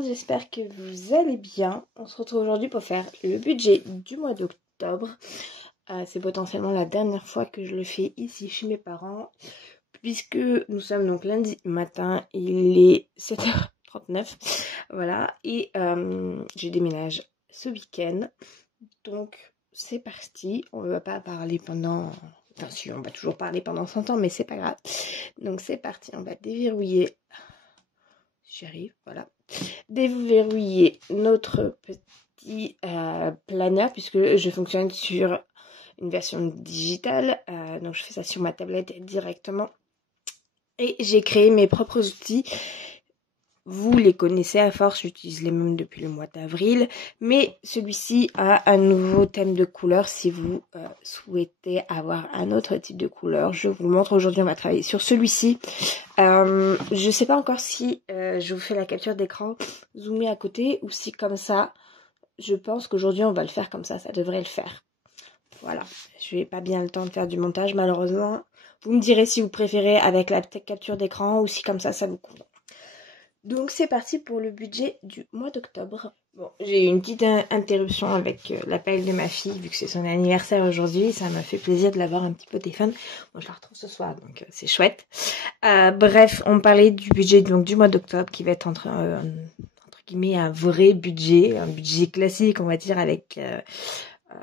monde, j'espère que vous allez bien. On se retrouve aujourd'hui pour faire le budget du mois d'octobre. C'est potentiellement la dernière fois que je le fais ici chez mes parents, puisque nous sommes donc lundi matin, il est 7h39, voilà, et je déménage ce week-end. Donc c'est parti, on ne va pas parler pendant... Enfin si, on va toujours parler pendant 100 ans, mais c'est pas grave. Donc c'est parti, on va déverrouiller... J'y arrive, voilà. Déverrouiller notre petit planeur, puisque je fonctionne sur une version digitale. Donc je fais ça sur ma tablette directement. Et j'ai créé mes propres outils. Vous les connaissez à force, j'utilise les mêmes depuis le mois d'avril. Mais celui-ci a un nouveau thème de couleur. Si vous souhaitez avoir un autre type de couleur, je vous le montre. Aujourd'hui, on va travailler sur celui-ci. Je ne sais pas encore si je vous fais la capture d'écran zoomée à côté ou si comme ça. Je pense qu'aujourd'hui, on va le faire comme ça. Ça devrait le faire. Voilà. Je n'ai pas bien le temps de faire du montage, malheureusement. Vous me direz si vous préférez avec la capture d'écran ou si comme ça vous convient. Donc c'est parti pour le budget du mois d'octobre. Bon, j'ai eu une petite interruption avec l'appel de ma fille, vu que c'est son anniversaire aujourd'hui. Ça m'a fait plaisir de l'avoir un petit peu au téléphone. Moi, je la retrouve ce soir, donc c'est chouette. Bref, on parlait du budget donc, du mois d'octobre, qui va être entre guillemets un vrai budget, un budget classique, on va dire, avec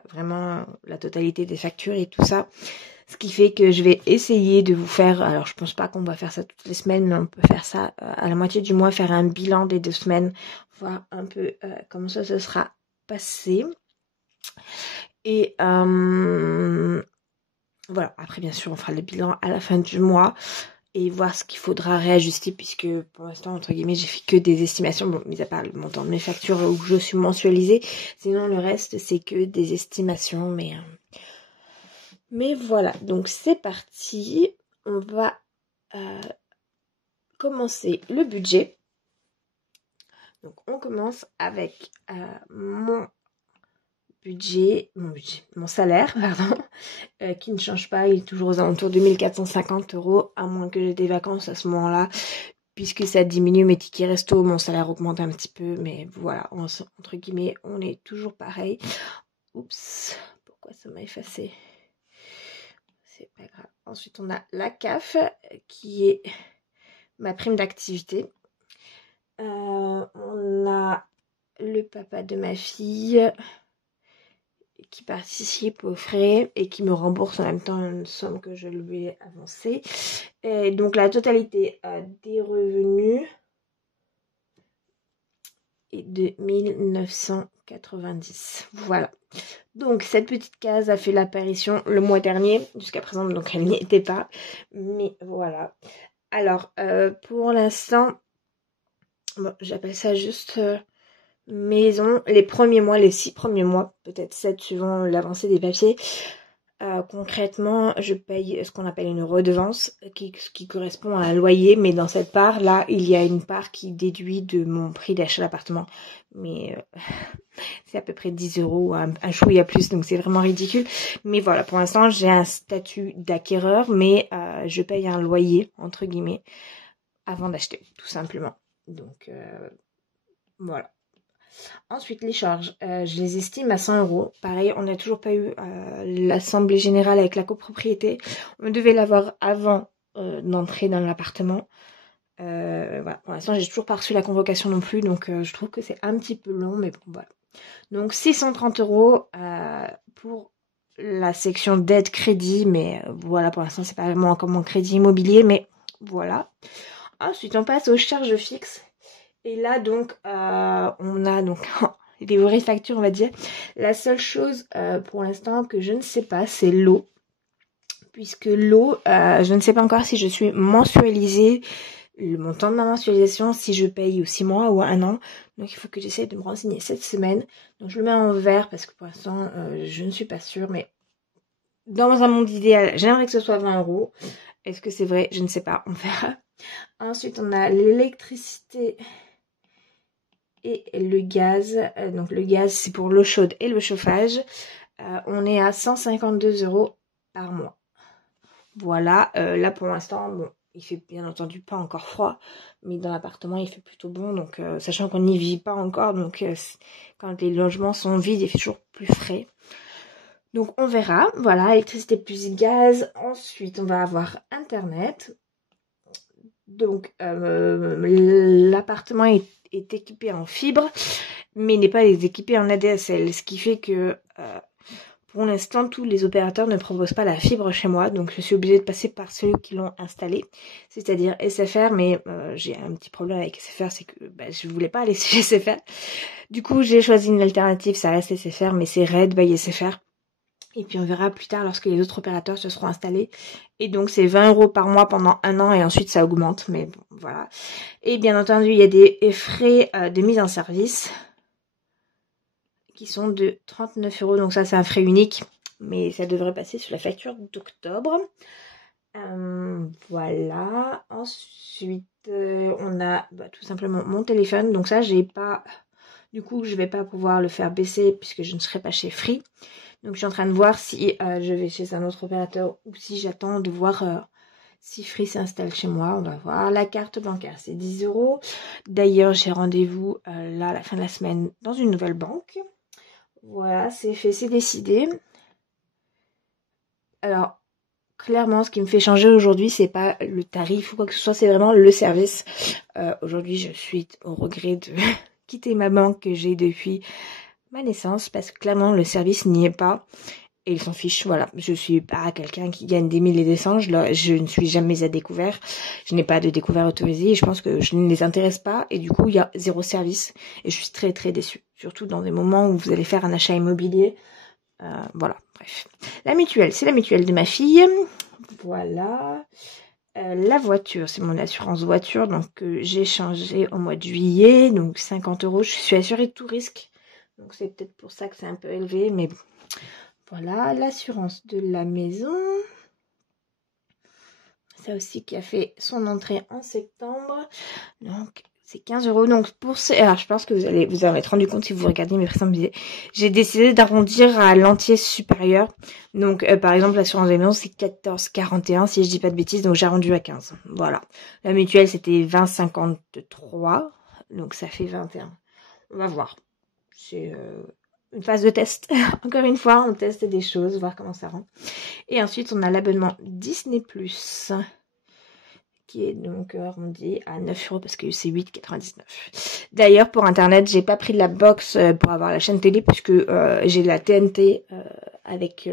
vraiment la totalité des factures et tout ça. Ce qui fait que je vais essayer de vous faire, alors je pense pas qu'on va faire ça toutes les semaines, mais on peut faire ça à la moitié du mois, faire un bilan des 2 semaines, voir un peu comment ça se sera passé. Et voilà, après bien sûr on fera le bilan à la fin du mois et voir ce qu'il faudra réajuster, puisque pour l'instant, entre guillemets, j'ai fait que des estimations, bon, mis à part le montant de mes factures où je suis mensualisée, sinon le reste c'est que des estimations, mais voilà, donc c'est parti. On va commencer le budget. Donc on commence avec mon salaire, pardon, qui ne change pas. Il est toujours aux alentours de 1450 €, à moins que j'ai des vacances à ce moment-là. Puisque ça diminue mes tickets resto, mon salaire augmente un petit peu. Mais voilà, entre guillemets, on est toujours pareil. Oups, pourquoi ça m'a effacé ? C'est pas grave. Ensuite, on a la CAF, qui est ma prime d'activité. On a le papa de ma fille qui participe aux frais et qui me rembourse en même temps une somme que je lui ai avancée. Et donc, la totalité des revenus est de 1990. Voilà. Donc cette petite case a fait l'apparition le mois dernier, jusqu'à présent donc elle n'y était pas, mais voilà. Alors pour l'instant, bon, j'appelle ça juste maison, les premiers mois, les 6 premiers mois, peut-être 7 suivant l'avancée des papiers. Concrètement, je paye ce qu'on appelle une redevance qui correspond à un loyer, mais dans cette part là, il y a une part qui déduit de mon prix d'achat d'appartement, mais c'est à peu près 10 €, un chouïa plus, donc c'est vraiment ridicule. Mais voilà, pour l'instant, j'ai un statut d'acquéreur, mais je paye un loyer, entre guillemets, avant d'acheter, tout simplement. Donc, voilà. Ensuite, les charges, je les estime à 100 €. Pareil, on n'a toujours pas eu l'assemblée générale avec la copropriété. On devait l'avoir avant d'entrer dans l'appartement. Voilà. Pour l'instant, j'ai toujours pas reçu la convocation non plus, donc je trouve que c'est un petit peu long, mais bon, voilà. Donc 630 € pour la section d'aide crédit, mais voilà, pour l'instant c'est pas vraiment comme mon crédit immobilier, mais voilà. Ensuite on passe aux charges fixes, et là donc on a donc les vraies factures, on va dire. La seule chose pour l'instant que je ne sais pas, c'est l'eau, puisque l'eau, je ne sais pas encore si je suis mensualisée, le montant de ma mensualisation, si je paye aux 6 mois ou à 1 an. Donc il faut que j'essaie de me renseigner cette semaine. Donc je le mets en vert parce que pour l'instant je ne suis pas sûre, mais dans un monde idéal, j'aimerais que ce soit 20 €. Est-ce que c'est vrai? Je ne sais pas, on verra. Ensuite on a l'électricité et le gaz. Donc le gaz c'est pour l'eau chaude et le chauffage. On est à 152 € par mois. Voilà, là pour l'instant, bon, il fait bien entendu pas encore froid, mais dans l'appartement il fait plutôt bon, donc sachant qu'on n'y vit pas encore, donc quand les logements sont vides, il fait toujours plus frais. Donc on verra, voilà, électricité plus gaz. Ensuite on va avoir internet. Donc l'appartement est équipé en fibre, mais n'est pas équipé en ADSL, ce qui fait que pour l'instant tous les opérateurs ne proposent pas la fibre chez moi, donc je suis obligée de passer par ceux qui l'ont installé, c'est-à-dire SFR, mais j'ai un petit problème avec SFR, c'est que je voulais pas aller chez SFR. Du coup j'ai choisi une alternative, ça reste SFR, mais c'est Red by SFR. Et puis on verra plus tard lorsque les autres opérateurs se seront installés. Et donc c'est 20 € par mois pendant 1 an et ensuite ça augmente. Mais bon, voilà. Et bien entendu, il y a des frais de mise en service qui sont de 39 €. Donc ça c'est un frais unique. Mais ça devrait passer sur la facture d'octobre. Voilà. Ensuite, on a tout simplement mon téléphone. Donc ça, j'ai pas... Du coup, je vais pas pouvoir le faire baisser puisque je ne serai pas chez Free. Donc je suis en train de voir si je vais chez un autre opérateur ou si j'attends de voir si Free s'installe chez moi. On va voir. La carte bancaire, c'est 10 €. D'ailleurs, j'ai rendez-vous là à la fin de la semaine dans une nouvelle banque. Voilà, c'est fait, c'est décidé. Alors, clairement, ce qui me fait changer aujourd'hui, c'est pas le tarif ou quoi que ce soit, c'est vraiment le service. Aujourd'hui, je suis au regret de quitter ma banque que j'ai depuis ma naissance parce que clairement le service n'y est pas et ils s'en fichent. Voilà, je suis pas quelqu'un qui gagne des mille et des cents, je ne suis jamais à découvert, je n'ai pas de découvert autorisé et je pense que je ne les intéresse pas et du coup il y a zéro service et je suis très très déçue, surtout dans des moments où vous allez faire un achat immobilier. Voilà, bref. La mutuelle, c'est la mutuelle de ma fille. Voilà. La voiture, c'est mon assurance voiture, donc j'ai changé au mois de juillet, donc 50 €. Je suis assurée de tout risque, donc c'est peut-être pour ça que c'est un peu élevé, mais bon. Voilà, l'assurance de la maison. Ça aussi qui a fait son entrée en septembre, donc c'est 15 €. Donc pour ces... Alors je pense que vous en être rendu compte si vous regardez mes précédents vidéos. J'ai décidé d'arrondir à l'entier supérieur. Donc par exemple l'assurance de la maison c'est 14,41 si je dis pas de bêtises. Donc j'ai arrondi à 15. Voilà. La mutuelle c'était 20,53. Donc ça fait 21. On va voir. C'est une phase de test. Encore une fois on teste des choses, voir comment ça rend. Et ensuite on a l'abonnement Disney+. Qui est donc arrondi à 9 € parce que c'est 8,99. D'ailleurs, pour Internet, j'ai pas pris de la box pour avoir la chaîne télé puisque j'ai la TNT avec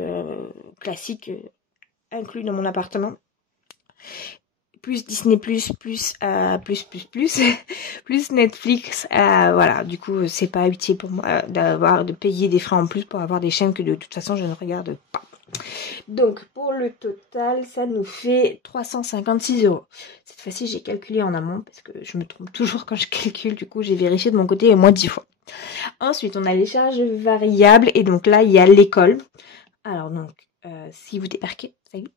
classique inclus dans mon appartement. Plus Disney+, plus Netflix. Voilà, du coup, c'est pas utile pour moi de payer des frais en plus pour avoir des chaînes que de toute façon, je ne regarde pas. Donc pour le total ça nous fait 356 €. Cette fois-ci j'ai calculé en amont parce que je me trompe toujours quand je calcule, du coup j'ai vérifié de mon côté et moins 10 fois. Ensuite on a les charges variables et donc là il y a l'école. Alors donc si vous débarquez, salut.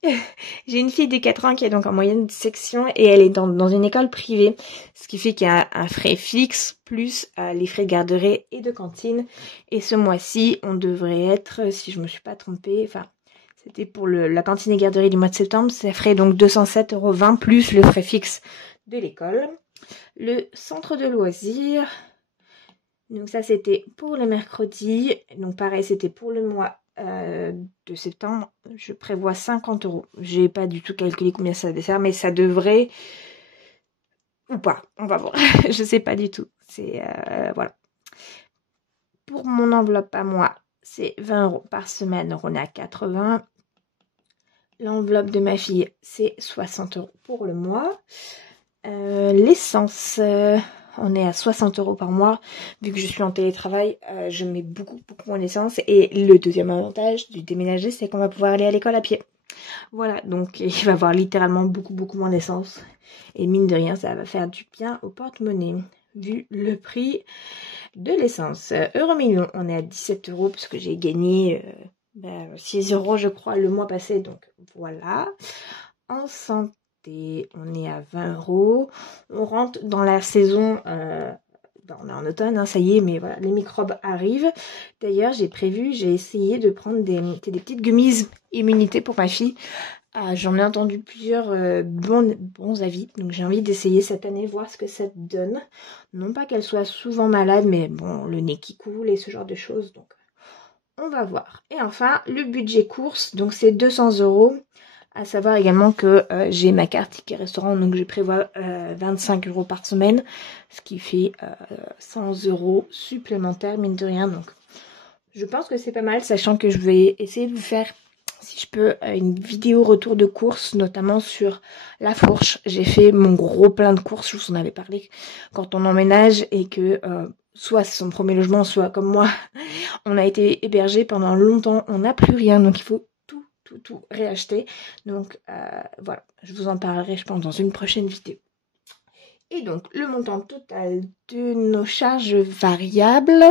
J'ai une fille de 4 ans qui est donc en moyenne section et elle est dans une école privée, ce qui fait qu'il y a un frais fixe plus les frais de garderie et de cantine. Et ce mois-ci on devrait être, si je me suis pas trompée, enfin c'était pour la cantine et garderie du mois de septembre, ça ferait donc 207,20 € plus le frais fixe de l'école. Le centre de loisirs, donc ça c'était pour le mercredi, donc pareil c'était pour le mois de septembre, je prévois 50 €. J'ai pas du tout calculé combien ça devait faire, mais ça devrait ou pas, on va voir. Je sais pas du tout. C'est voilà. Pour mon enveloppe à moi, c'est 20 € par semaine, on est à 80. L'enveloppe de ma fille, c'est 60 € pour le mois. L'essence, on est à 60 € par mois. Vu que je suis en télétravail, je mets beaucoup moins d'essence. Et le deuxième avantage du déménager, c'est qu'on va pouvoir aller à l'école à pied. Voilà, donc il va y avoir littéralement beaucoup moins d'essence. Et mine de rien, ça va faire du bien au porte-monnaie, vu le prix de l'essence. Euromillions, on est à 17 € parce que j'ai gagné 6 € je crois le mois passé, donc voilà. En santé, on est à 20 €. On rentre dans la saison, on est en automne, hein, ça y est, mais voilà, les microbes arrivent. D'ailleurs, j'ai essayé de prendre des petites gummies immunité pour ma fille. J'en ai entendu plusieurs bons avis, donc j'ai envie d'essayer cette année, voir ce que ça donne. Non pas qu'elle soit souvent malade, mais bon, le nez qui coule et ce genre de choses, donc on va voir. Et enfin, le budget course, donc c'est 200 €. À savoir également que j'ai ma carte ticket restaurant, donc je prévois 25 € par semaine, ce qui fait 100 € supplémentaires, mine de rien. Donc je pense que c'est pas mal, sachant que je vais essayer de vous faire, si je peux, une vidéo retour de course, notamment sur la fourche. J'ai fait mon gros plein de courses, je vous en avais parlé, quand on emménage et que soit c'est son premier logement, soit comme moi, on a été hébergé pendant longtemps, on n'a plus rien, donc il faut tout réacheter. Donc voilà, je vous en parlerai, je pense, dans une prochaine vidéo. Et donc, le montant total de nos charges variables...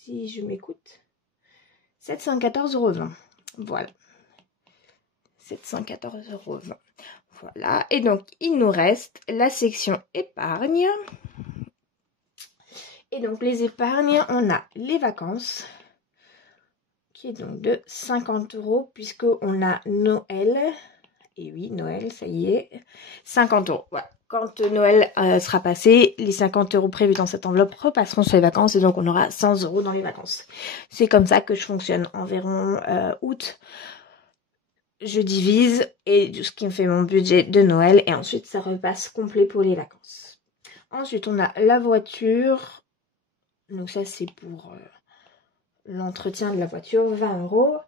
Si je m'écoute, 714,20 €. Voilà. 714,20 €. Voilà. Et donc, il nous reste la section épargne. Et donc, les épargnes, on a les vacances, qui est donc de 50 €, puisqu'on a Noël. Et oui, Noël, ça y est. 50 €. Voilà. Quand Noël sera passé, les 50 € prévus dans cette enveloppe repasseront sur les vacances et donc on aura 100 € dans les vacances. C'est comme ça que je fonctionne. Environ août, je divise et ce qui me fait mon budget de Noël et ensuite ça repasse complet pour les vacances. Ensuite, on a la voiture. Donc ça, c'est pour l'entretien de la voiture, 20 €.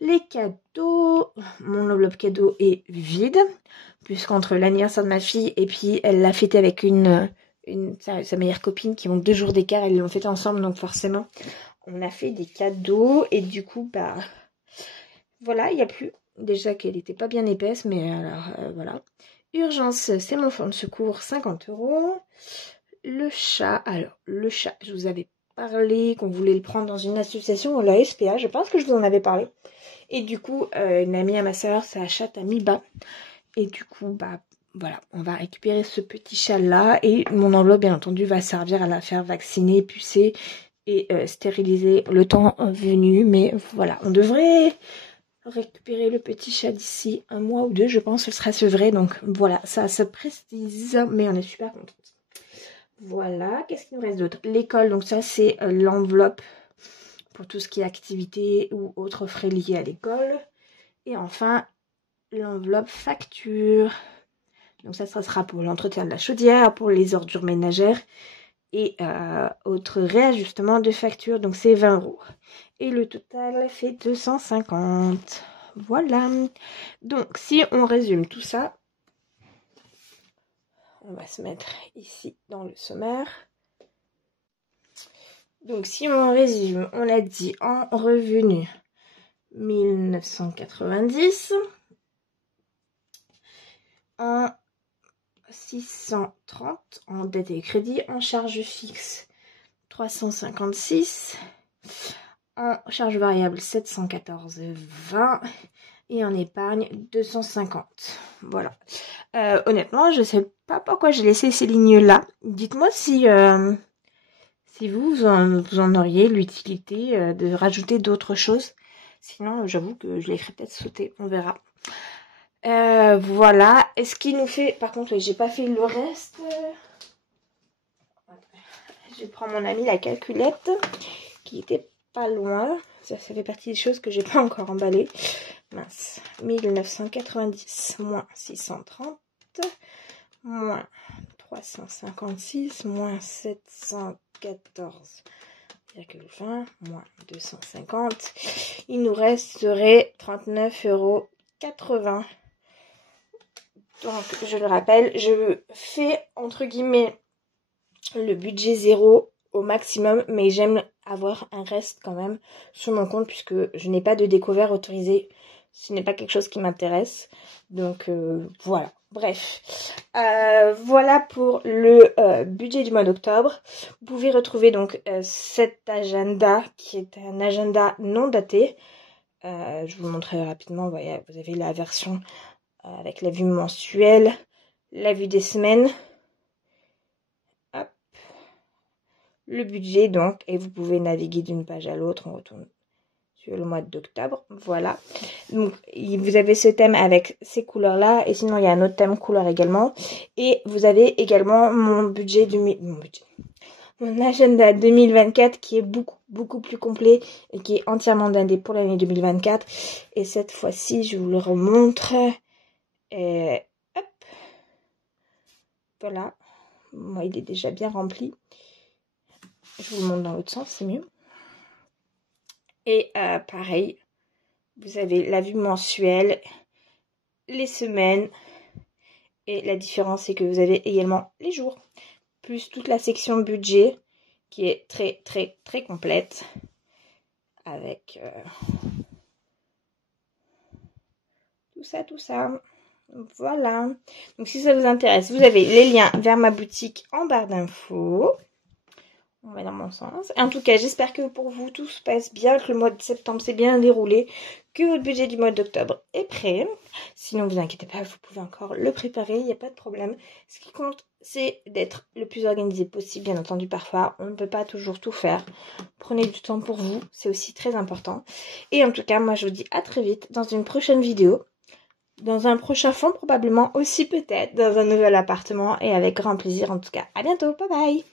Les cadeaux, mon enveloppe cadeau est vide, puisqu'entre l'anniversaire de ma fille et puis elle l'a fêté avec sa meilleure copine qui ont 2 jours d'écart, elles l'ont fêté ensemble, donc forcément on a fait des cadeaux et du coup bah voilà, il n'y a plus. Déjà qu'elle n'était pas bien épaisse, mais alors voilà. Urgence, c'est mon fonds de secours, 50 €. Le chat, alors le chat, je vous avais parlé qu'on voulait le prendre dans une association, la SPA, je pense que je vous en avais parlé. Et du coup, une amie à ma soeur, sa chatte a mis bas. Et du coup, bah voilà, on va récupérer ce petit chat-là. Et mon enveloppe, bien entendu, va servir à la faire vacciner, pucer et stériliser le temps venu. Mais voilà, on devrait récupérer le petit chat d'ici 1 mois ou 2, je pense, elle sera sevrée. Donc voilà, ça se précise, mais on est super contente. Voilà, qu'est-ce qu'il nous reste d'autre? L'école, donc ça, c'est l'enveloppe pour tout ce qui est activité ou autres frais liés à l'école. Et enfin, l'enveloppe facture. Donc ça sera pour l'entretien de la chaudière, pour les ordures ménagères et autres réajustements de facture. Donc c'est 20 €. Et le total fait 250. Voilà. Donc si on résume tout ça, on va se mettre ici dans le sommaire. Donc si on résume, on a dit en revenu 1990, en 630 en dette et crédit, en charge fixe 356, en charge variable 714,20 et en épargne 250. Voilà. Honnêtement, je sais pas pourquoi j'ai laissé ces lignes-là. Dites-moi si vous en auriez l'utilité de rajouter d'autres choses. Sinon, j'avoue que je les ferai peut-être sauter. On verra. Voilà. Est-ce qu'il nous fait... Par contre, j'ai pas fait le reste. Je prends mon ami la calculette qui était pas loin. Ça fait partie des choses que j'ai pas encore emballées. Mince. 1990 moins 630 moins 356 moins 714,20 moins 250. Il nous resterait 39,80 €. Donc, je le rappelle, je fais entre guillemets le budget zéro au maximum, mais j'aime avoir un reste quand même sur mon compte puisque je n'ai pas de découvert autorisé. Ce n'est pas quelque chose qui m'intéresse. Donc voilà. Bref. Voilà pour le budget du mois d'octobre. Vous pouvez retrouver donc cet agenda qui est un agenda non daté. Je vous montrerai rapidement. Vous avez la version avec la vue mensuelle, la vue des semaines. Hop. le budget donc, et vous pouvez naviguer d'une page à l'autre. On retourne sur le mois d'octobre, voilà. Donc vous avez ce thème avec ces couleurs là, et sinon il y a un autre thème couleur également. Et vous avez également mon agenda 2024 qui est beaucoup plus complet et qui est entièrement blindé pour l'année 2024. Et cette fois-ci, je vous le remontre. Et hop, voilà. Moi, il est déjà bien rempli. Je vous le montre dans l'autre sens, c'est mieux. Et pareil, vous avez la vue mensuelle, les semaines. Et la différence, c'est que vous avez également les jours. Plus toute la section budget qui est très complète. Avec tout ça. Voilà. Donc si ça vous intéresse, vous avez les liens vers ma boutique en barre d'infos. On va dans mon sens. En tout cas, j'espère que pour vous, tout se passe bien, que le mois de septembre s'est bien déroulé, que votre budget du mois d'octobre est prêt. Sinon, vous inquiétez pas, vous pouvez encore le préparer, il n'y a pas de problème. Ce qui compte, c'est d'être le plus organisé possible. Bien entendu, parfois, on ne peut pas toujours tout faire. Prenez du temps pour vous, c'est aussi très important. Et en tout cas, moi, je vous dis à très vite dans une prochaine vidéo. Dans un prochain fond, probablement aussi peut-être, dans un nouvel appartement. Et avec grand plaisir, en tout cas. À bientôt, bye bye!